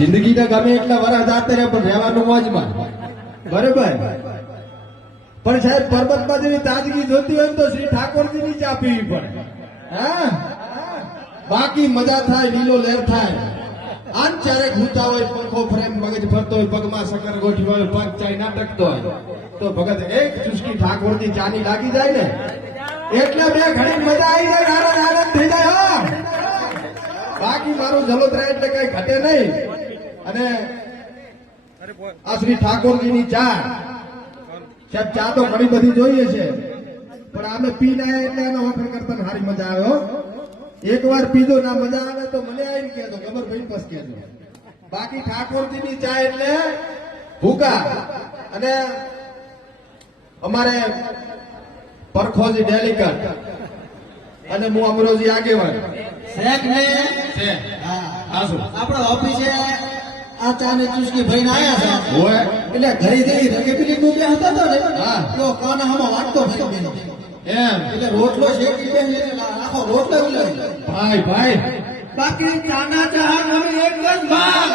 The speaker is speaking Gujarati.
જિંદગીના ગમે એટલા વરસ જાતે રહે પણ રહેવાનું મોજમાં બરોબર પણ સાહેબ પર્વતમાં જેવી તાજગી જોતી હોય તો શ્રી ઠાકોરજીની ચા પીવી પડે હા બાકી મજા થાય લીલો લહેર થાય આન ચારે ઘૂંચા હોય પંખો ફ્રેમ મગજ ફરતો હોય પગમાં સકર ગોઠવી હોય પગ ચાઈ નાટકતો હોય તો ભગત એક ચુસ્કી ઠાકોરજી ચાની લાગી જાય ને એટલે બે ઘણી મજા આવી જાય આનંદ થઈ જાય હા બાકી મારું જલોતરા એટલે કઈ ઘટે નહીં અને આ શ્રી ઠાકોરજીની ચા સાહેબ ચા તો ઘણી બધી જોઈએ છે પણ અમે પીને એટલે એનો વખત કરતા સારી મજા આવે એક વાર પીધો ના મજા આવે તો મને આવીને કહેજો ગમરભાઈ બસ કહેજો બાકી ઠાકોરજીની ચા એટલે ભૂકા અને અમારે પરખોજી ડેલિકટ અને હું અમરોજી આગેવાન શેખ ને છે આપણા ઓફિસે આ ચા ને ચુસ્કી ભાઈ ને આયા છે હોય એટલે ઘરે જઈ રંગે પેલી ડૂબે હતા તો ને હા તો કાના હમો વાટતો ભાઈ બેનો એમ એટલે રોટલો શેકી દે એટલે આખો રોટલો ઉલાવી ભાઈ બાકી ચાના ચા અમે એક જ ભાગ